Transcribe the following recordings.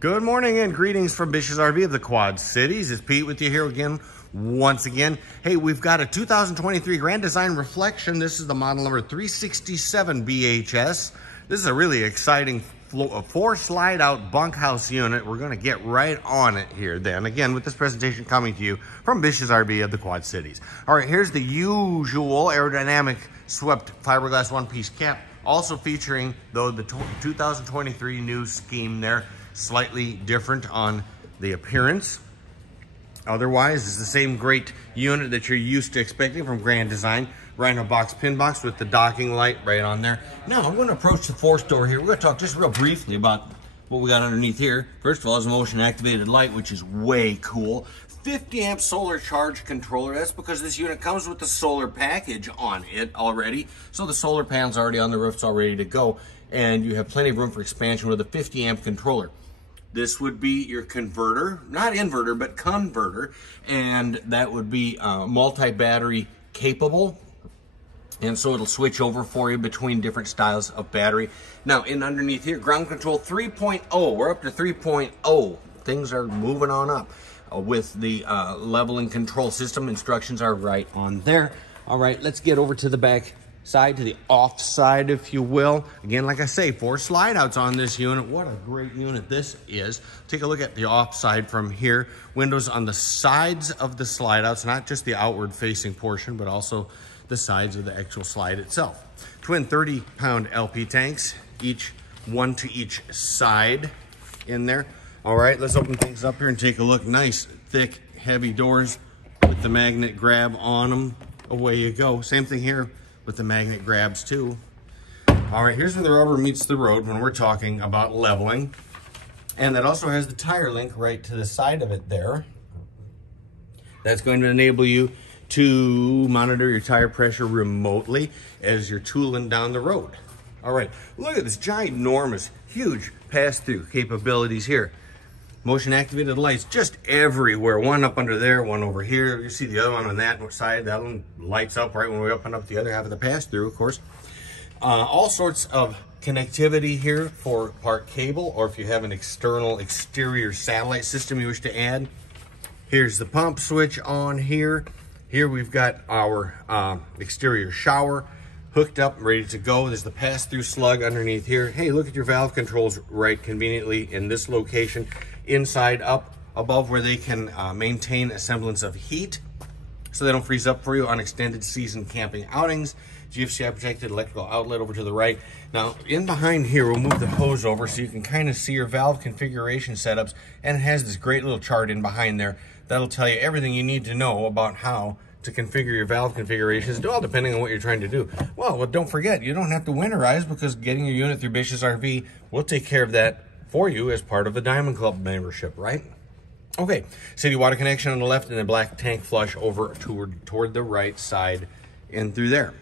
Good morning and greetings from Bishs RV of the Quad Cities. It's Pete with you here again, once again. Hey, we've got a 2023 Grand Design Reflection. This is the model number 367 BHS. This is a really exciting four slide out bunkhouse unit. We're going to get right on it here then. Again, with this presentation coming to you from Bishs RV of the Quad Cities. All right, here's the usual aerodynamic swept fiberglass one-piece cap. Also featuring, though, the 2023 new scheme there. Slightly different on the appearance. Otherwise, it's the same great unit that you're used to expecting from Grand Design. Rhino box pin box with the docking light right on there. Now, I'm going to approach the force door here. We're going to talk just real briefly about what we got underneath here. First of all, is a motion activated light, which is way cool. 50 amp solar charge controller. That's because this unit comes with the solar package on it already. So the solar panel's already on the roof, it's all ready to go. And you have plenty of room for expansion with a 50 amp controller. This would be your converter, not inverter, but converter. And that would be multi-battery capable. And so it'll switch over for you between different styles of battery. Now, in underneath here, ground control 3.0. We're up to 3.0. Things are moving on up with the leveling control system. Instructions are right on there. All right, let's get over to the back side, to the off side, if you will. Again, like I say, 4 slide outs on this unit. What a great unit this is. Take a look at the off side from here. Windows on the sides of the slide outs, not just the outward facing portion, but also the sides of the actual slide itself. Twin 30-pound LP tanks, one to each side in there. All right, let's open things up here and take a look. Nice, thick, heavy doors with the magnet grab on them. Away you go. Same thing here with the magnet grabs too. All right, here's where the rubber meets the road when we're talking about leveling. And that also has the tire link right to the side of it there. That's going to enable you to monitor your tire pressure remotely as you're tooling down the road. All right, look at this ginormous, huge pass-through capabilities here. Motion activated lights just everywhere. One up under there, one over here. You see the other one on that side. That one lights up right when we open up the other half of the pass-through, of course. All sorts of connectivity here for part cable, or if you have an exterior satellite system you wish to add. Here's the pump switch on here. Here we've got our exterior shower hooked up, ready to go. There's the pass-through slug underneath here. Hey, look at your valve controls right conveniently in this location. Inside up above where they can maintain a semblance of heat so they don't freeze up for you on extended season camping outings. GFCI protected electrical outlet over to the right. Now in behind here, we'll move the hose over so you can kind of see your valve configuration setups, and it has this great little chart in behind there that'll tell you everything you need to know about how to configure your valve configurations, all depending on what you're trying to do. Well, don't forget, you don't have to winterize, because getting your unit through Bishs RV will take care of that for you as part of the Diamond Club membership, right? Okay, city water connection on the left and a black tank flush over toward the right side and through there.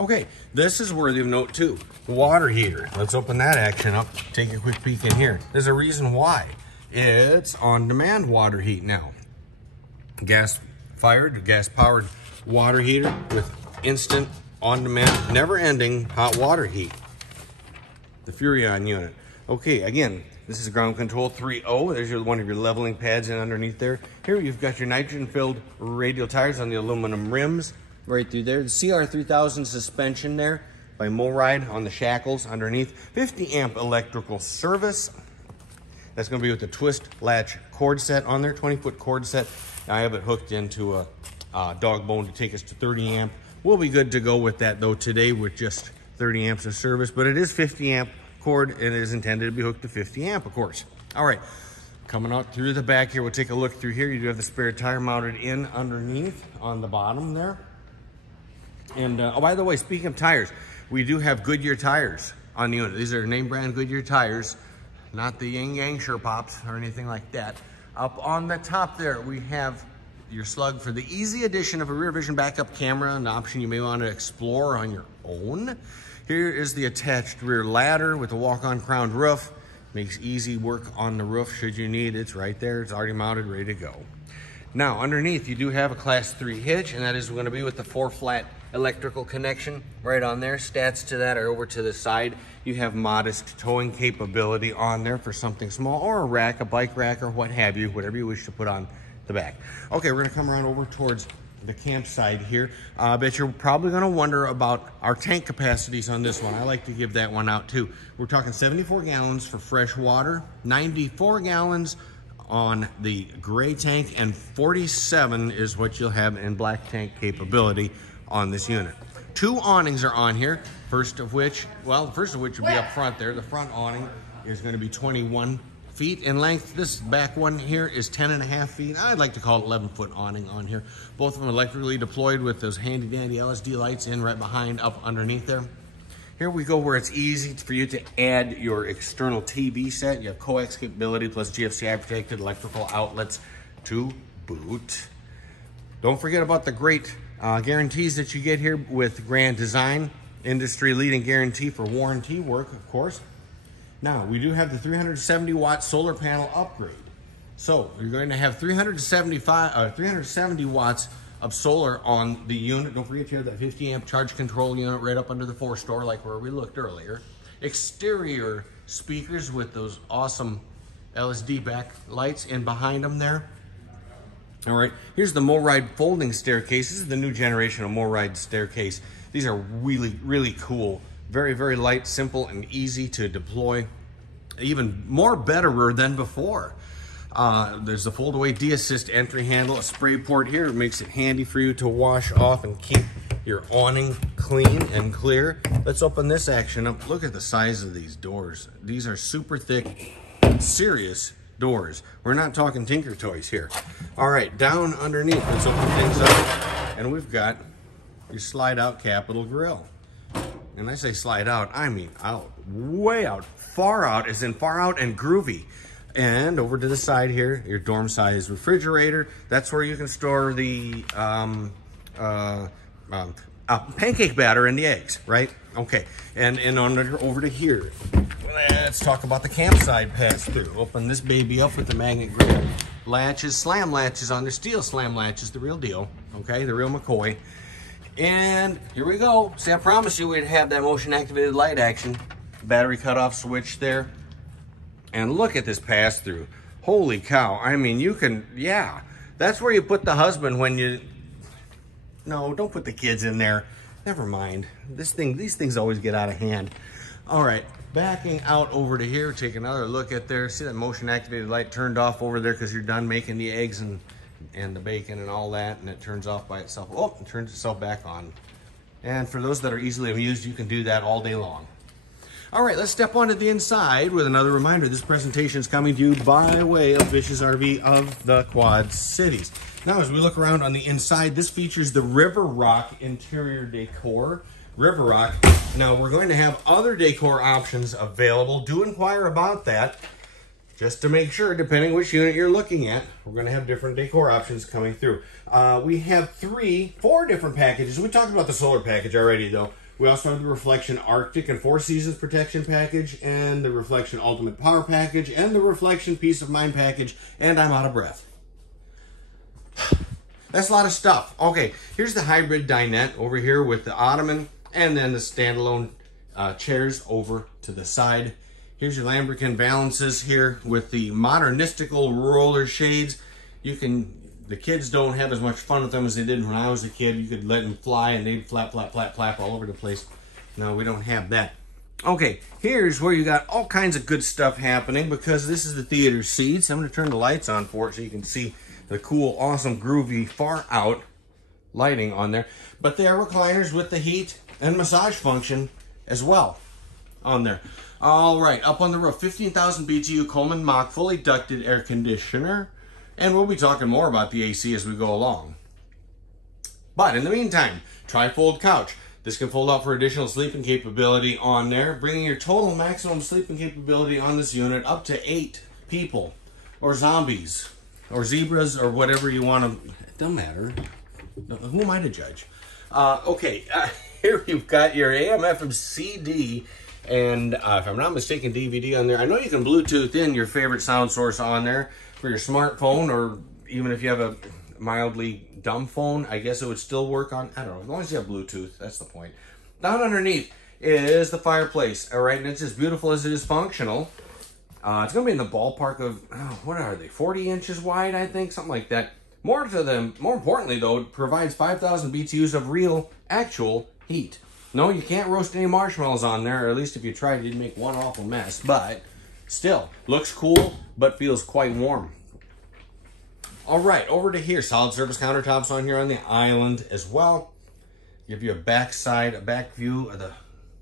Okay, this is worthy of note too. The water heater. Let's open that action up. Take a quick peek in here. There's a reason why. It's on-demand water heat now. Gas-fired, gas-powered water heater with instant, on-demand, never-ending hot water heat. The Furrion unit. Okay, again, this is ground control 3.0. There's one of your leveling pads in underneath there. Here you've got your nitrogen-filled radial tires on the aluminum rims right through there. The CR3000 suspension there by Moride on the shackles underneath. 50 amp electrical service. That's going to be with the twist latch cord set on there, 20-foot cord set. I have it hooked into a dog bone to take us to 30 amp. We'll be good to go with that though today with just 30 amps of service, but it is 50 amp cord, and it is intended to be hooked to 50 amp, of course. All right, coming out through the back here, we'll take a look through here. You do have the spare tire mounted in underneath on the bottom there. And oh, by the way, speaking of tires, we do have Goodyear tires on the unit. These are name brand Goodyear tires, not the Yang Yang Sure Pops or anything like that. Up on the top there, we have your slug for the easy addition of a rear vision backup camera, an option you may want to explore on your own. Here is the attached rear ladder with the walk-on crowned roof. Makes easy work on the roof should you need. It's right there. It's already mounted, ready to go. Now, underneath, you do have a Class 3 hitch, and that is going to be with the 4 flat electrical connection right on there. Stats to that are over to the side. You have modest towing capability on there for something small, or a rack, a bike rack, or what have you, whatever you wish to put on the back. Okay, we're gonna come around over towards the campsite here. I bet you're probably gonna wonder about our tank capacities on this one. I like to give that one out too. We're talking 74 gallons for fresh water, 94 gallons on the gray tank, and 47 is what you'll have in black tank capability on this unit. 2 awnings are on here, first of which will be up front there. The front awning is going to be 21 feet in length. This back one here is 10.5 feet. I'd like to call it 11-foot awning on here. Both of them electrically deployed with those handy dandy LSD lights in right behind, up underneath there. Here we go where it's easy for you to add your external TV set. You have coax capability plus GFCI protected electrical outlets to boot. Don't forget about the great guarantees that you get here with Grand Design. Industry leading guarantee for warranty work, of course. Now, we do have the 370 watt solar panel upgrade. So you're going to have 370 watts of solar on the unit. Don't forget you have that 50 amp charge control unit right up under the 4-store, like where we looked earlier. Exterior speakers with those awesome LSD back lights in behind them there. All right, here's the MoRide folding staircase. This is the new generation of MoRide staircase. These are really, really cool. Very, very light, simple, and easy to deploy. Even more betterer than before. There's the fold-away de-assist entry handle, a spray port here. It makes it handy for you to wash off and keep your awning clean and clear. Let's open this action up. Look at the size of these doors. These are super thick, serious doors. We're not talking Tinker Toys here. All right, down underneath, let's open things up. And we've got your slide-out Capital Grille. And I say slide out, I mean out, way out, far out, as in far out and groovy. And over to the side here, your dorm size refrigerator. That's where you can store the pancake batter and the eggs, right? Okay, and over to here. Let's talk about the campsite pass-through. Open this baby up with the magnet grille. Latches, slam latches on there, steel slam latches, the real deal, okay? The real McCoy. And here we go. See, I promised you we'd have that motion-activated light action. Battery cutoff switch there. And look at this pass-through. Holy cow. I mean, you can, yeah. That's where you put the husband when you... No, don't put the kids in there. Never mind. These things always get out of hand. All right, backing out over to here, take another look at there. See that motion-activated light turned off over there because you're done making the eggs and the bacon and all that, and it turns off by itself. Oh, it turns itself back on. And for those that are easily amused, you can do that all day long. All right, let's step onto the inside with another reminder. This presentation is coming to you by way of Bishs RV of the Quad Cities. Now, as we look around on the inside, this features the River Rock interior decor. River Rock. Now, we're going to have other decor options available. Do inquire about that. Just to make sure, depending which unit you're looking at, we're going to have different decor options coming through. We have 4 different packages. We talked about the solar package already, though. We also have the Reflection Arctic and 4 Seasons Protection Package, and the Reflection Ultimate Power Package, and the Reflection Peace of Mind Package, and I'm out of breath. That's a lot of stuff. Okay, here's the hybrid dinette over here with the ottoman, and then the standalone chairs over to the side. Here's your lambrequin balances here with the modernistical roller shades. The kids don't have as much fun with them as they did when I was a kid. You could let them fly and they'd flap, flap, flap, flap all over the place. No, we don't have that. Okay, here's where you got all kinds of good stuff happening because this is the theater seats. I'm going to turn the lights on for it so you can see the cool, awesome, groovy, far out lighting on there. But they are recliners with the heat and massage function as well on there. All right, up on the roof, 15,000 BTU Coleman Mach fully ducted air conditioner. And we'll be talking more about the AC as we go along. But in the meantime, tri-fold couch. This can fold out for additional sleeping capability on there, bringing your total maximum sleeping capability on this unit up to 8 people, or zombies, or zebras, or whatever you want to. It doesn't matter. Who am I to judge? Here you've got your AM, FM, CD, and if I'm not mistaken, DVD on there. I know you can Bluetooth in your favorite sound source on there for your smartphone, or even if you have mildly dumb phone, I guess it would still work on, I don't know, as long as you have Bluetooth, that's the point. Down underneath is the fireplace, all right, and it's as beautiful as it is functional. It's going to be in the ballpark of, what are they, 40 inches wide, I think, something like that. More importantly, though, it provides 5,000 BTUs of real, actual heat. No, you can't roast any marshmallows on there, or at least if you tried, you'd make one awful mess. But still, looks cool, but feels quite warm. All right, over to here. Solid surface countertops on here on the island as well. Give you a back view of the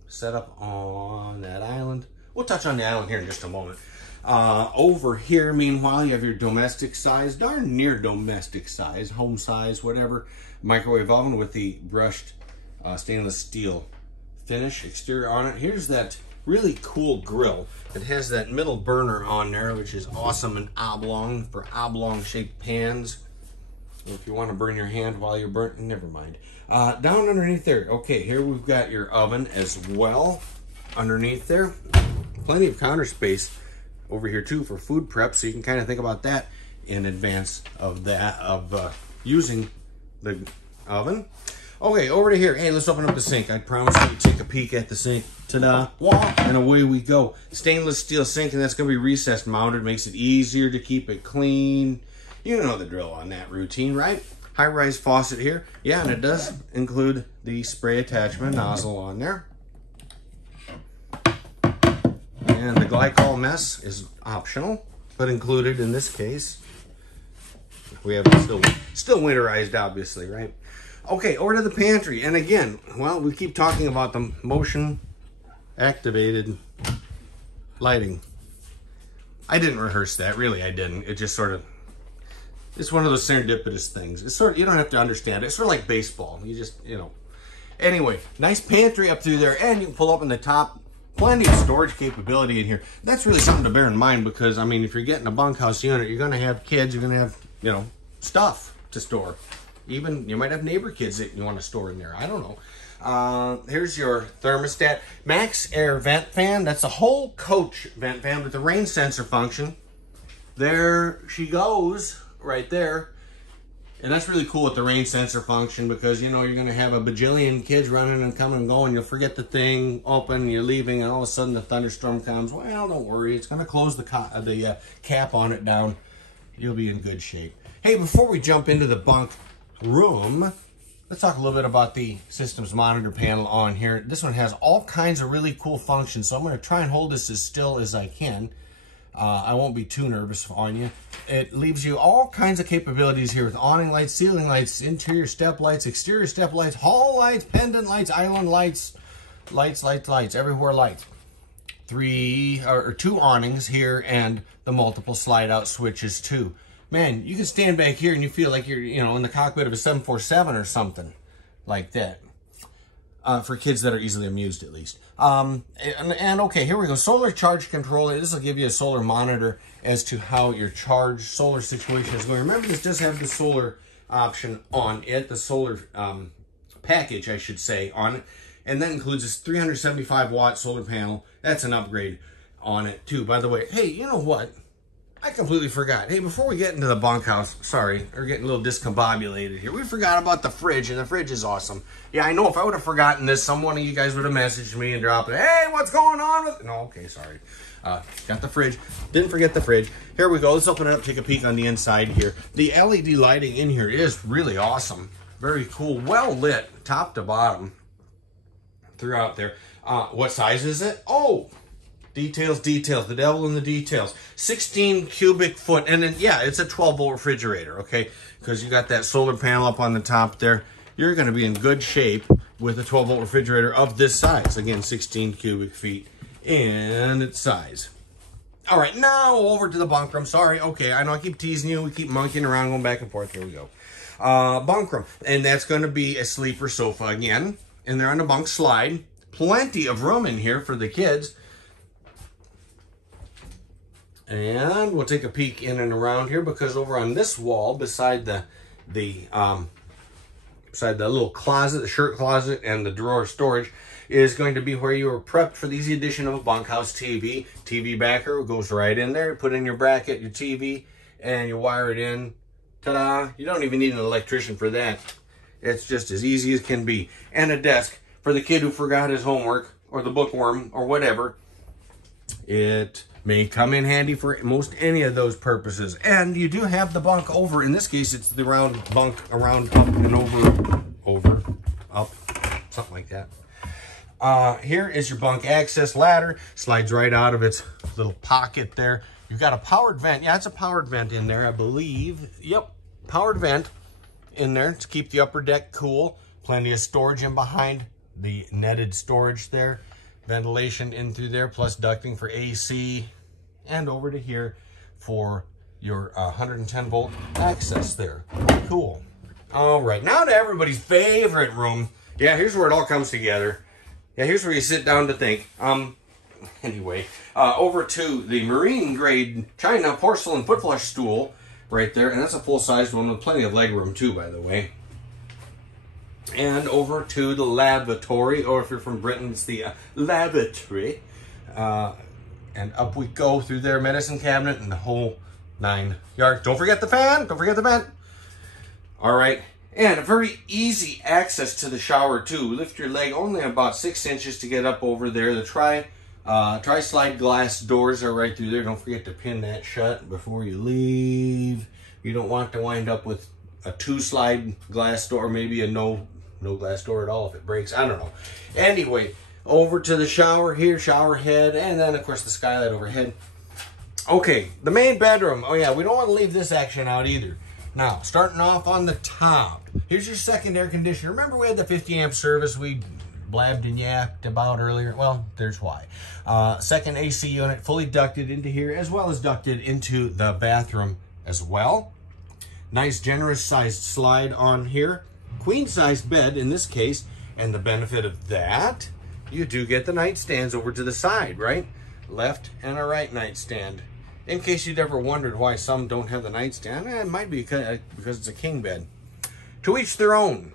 setup on that island. We'll touch on the island here in just a moment. Over here, meanwhile, you have your domestic size, darn near domestic size, home size, whatever, microwave oven with the brushed stainless steel finish exterior on it. Here's that really cool grill. It has that middle burner on there, which is awesome and oblong for oblong shaped pans. If you want to burn your hand while you're burnt, never mind. Down underneath there, okay, here we've got your oven as well. Underneath there, plenty of counter space over here too for food prep, so you can kind of think about that in advance of using the oven. Okay, over to here. Hey, let's open up the sink. I promise you, take a peek at the sink. Ta-da! And away we go. Stainless steel sink, and that's going to be recessed mounted. Makes it easier to keep it clean. You know the drill on that routine, right? High-rise faucet here. Yeah, and it does include the spray attachment nozzle on there. And the glycol mess is optional, but included in this case. We have it still winterized, obviously, right? Okay, over to the pantry. And again, well, we keep talking about the motion activated lighting. I didn't rehearse that, really I didn't. It just sort of, it's one of those serendipitous things. It's sort of, you don't have to understand it. It's sort of like baseball. You just, you know. Anyway, nice pantry up through there, and you can pull up in the top. Plenty of storage capability in here. That's really something to bear in mind because, I mean, if you're getting a bunkhouse unit, you're going to have kids, you're going to have, you know, stuff to store. Even, you might have neighbor kids that you want to store in there. I don't know. Here's your thermostat. Max Air vent fan. That's a whole coach vent fan with the rain sensor function. There she goes, right there. And that's really cool with the rain sensor function because, you know, you're going to have a bajillion kids running and coming and going. You'll forget the thing open, you're leaving, and all of a sudden the thunderstorm comes. Well, don't worry. It's going to close the cap on it down. You'll be in good shape. Hey, before we jump into the bunk room, let's talk a little bit about the systems monitor panel on here. This one has all kinds of really cool functions, so I'm going to try and hold this as still as I can. I won't be too nervous on you. It leaves you all kinds of capabilities here with awning lights, ceiling lights, interior step lights, exterior step lights, hall lights, pendant lights, island lights, lights, everywhere lights. Two awnings here and the multiple slide out switches too. Man, you can stand back here and you feel like you're, you know, in the cockpit of a 747 or something like that. For kids that are easily amused, at least. And okay, here we go. Solar charge controller. This will give you a solar monitor as to how your solar situation is going. Remember, this does have the solar option on it, the solar package, I should say, on it. And that includes this 375 watt solar panel. That's an upgrade on it, too. By the way, hey, you know what? I completely forgot. Hey, before we get into the bunkhouse, sorry, we're getting a little discombobulated here. We forgot about the fridge, and the fridge is awesome. Yeah, I know if I would have forgotten this, someone of you guys would have messaged me and dropped it. Hey, what's going on with... No, okay, sorry. Got the fridge. Didn't forget the fridge. Here we go. Let's open it up, take a peek on the inside here. The LED lighting in here is really awesome. Very cool. Well lit, top to bottom, throughout there. What size is it? Oh! Details, the devil in the details. 16 cubic foot, and then, yeah, it's a 12-volt refrigerator, okay? Because you got that solar panel up on the top there. You're going to be in good shape with a 12-volt refrigerator of this size. Again, 16 cubic feet in its size. All right, now over to the bunk room. Sorry, okay, I know I keep teasing you. We keep monkeying around, going back and forth. Here we go. Bunk room, and that's going to be a sleeper sofa again. And they're on the bunk slide. Plenty of room in here for the kids. And we'll take a peek in and around here because over on this wall, beside the little closet, the shirt closet, and the drawer storage, is going to be where you are prepped for the easy addition of a bunkhouse TV. TV backer goes right in there. You put in your bracket, your TV, and you wire it in Ta-da! You don't even need an electrician for that. It's just as easy as can be. And a desk for the kid who forgot his homework, or the bookworm, or whatever. It may come in handy for most any of those purposes. And you do have the bunk over. In this case, it's the round bunk around, up, and over, up, something like that. Here is your bunk access ladder. Slides right out of its little pocket there. You've got a powered vent. Yeah, it's a powered vent in there, I believe. Yep, powered vent in there to keep the upper deck cool. Plenty of storage in behind the netted storage there. Ventilation in through there, plus ducting for AC. And over to here for your 110 volt access there. Cool. All right, now to everybody's favorite room. Yeah, here's where it all comes together. Yeah, here's where you sit down to think. Anyway, over to the marine grade China porcelain foot flush stool right there. And that's a full-sized one with plenty of leg room too, by the way. And over to the lavatory, or if you're from Britain, it's the lavatory. And up we go through their medicine cabinet and the whole 9 yards. Don't forget the fan. Don't forget the vent. All right. And a very easy access to the shower too. Lift your leg only about 6 inches to get up over there. The tri-slide glass doors are right through there. Don't forget to pin that shut before you leave. You don't want to wind up with a 2-slide glass door, maybe a no glass door at all if it breaks. I don't know. Anyway, over to the shower here, shower head, and then of course the skylight overhead. Okay, the main bedroom. Oh yeah, we don't want to leave this action out either. Now, starting off on the top, here's your second air conditioner. Remember we had the 50 amp service we blabbed and yapped about earlier? Well, there's why. Second AC unit, fully ducted into here, as well as ducted into the bathroom as well. Nice generous sized slide on here. Queen sized bed in this case, and the benefit of that, you do get the nightstands over to the side, right? Left and a right nightstand. In case you'd ever wondered why some don't have the nightstand, it might be because it's a king bed. To each their own.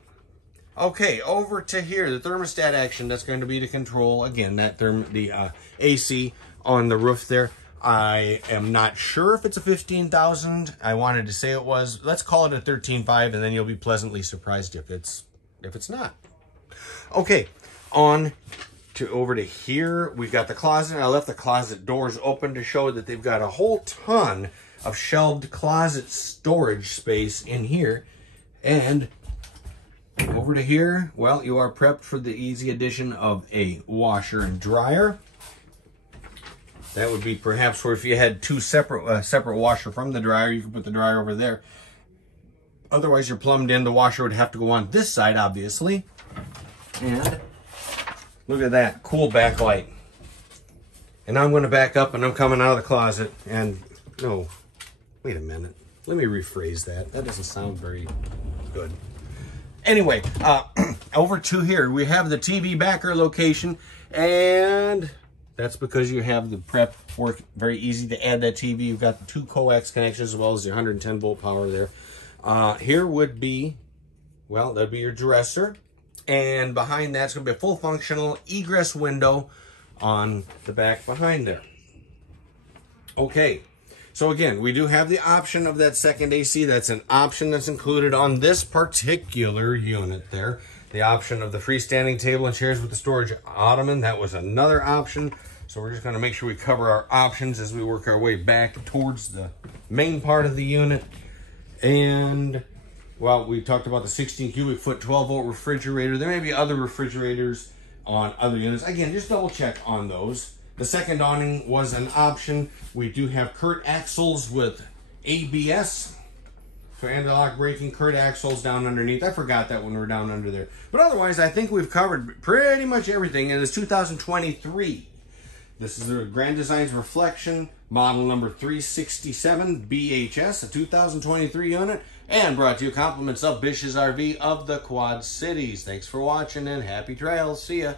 Okay, over to here, the thermostat action, that's going to be to control, again, the AC on the roof there. I am not sure if it's a 15,000. I wanted to say it was. Let's call it a 13.5, and then you'll be pleasantly surprised if it's not. Okay, over to here, we've got the closet. I left the closet doors open to show that they've got a whole ton of shelved closet storage space in here. And over to here, well, you are prepped for the easy addition of a washer and dryer. That would be perhaps where if you had two separate washer from the dryer, you could put the dryer over there. Otherwise, you're plumbed in. The washer would have to go on this side, obviously. And look at that, cool backlight. And now I'm going to back up and I'm coming out of the closet and, no, wait a minute. Let me rephrase that. That doesn't sound very good. Anyway, over to here, we have the TV backer location, and that's because you have the prep work very easy to add that TV. You've got the 2 coax connections as well as your 110 volt power there. Here would be, well, that'd be your dresser. And behind that's going to be a full functional egress window on the back behind there. Okay, so again, we do have the option of that second AC. That's an option that's included on this particular unit there. The option of the freestanding table and chairs with the storage ottoman, that was another option. So we're just going to make sure we cover our options as we work our way back towards the main part of the unit. And well, we talked about the 16 cubic foot 12 volt refrigerator. There may be other refrigerators on other units. Again, just double check on those. The second awning was an option. We do have Kurt axles with ABS for anti-lock braking. Kurt axles down underneath. I forgot that when we were down under there. But otherwise, I think we've covered pretty much everything. And it's 2023. This is the Grand Designs Reflection, model number 367 BHS, a 2023 unit, and brought to you compliments of Bishs RV of the Quad Cities. Thanks for watching and happy trails. See ya.